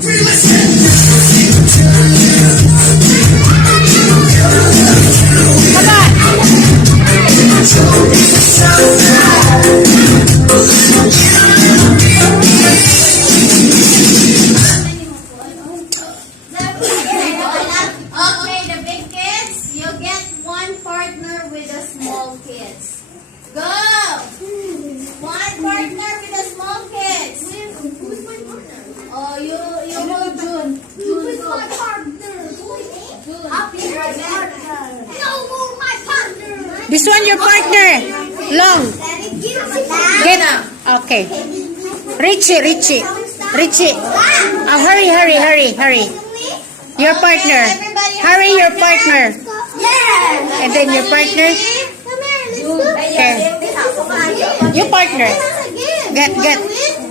Okay, the big kids, you get one partner with the small kids. Go! One partner with the small kids. Who's my partner? Oh, you hold June. Who's my partner? June. I'll be my partner. No, my partner. This one your partner. Long. Get. Okay. Richie. Oh, hurry. Your partner. Hurry, your partner. Yeah. And then your partner. Come here, let's go. Okay. Your partner. Get. Get.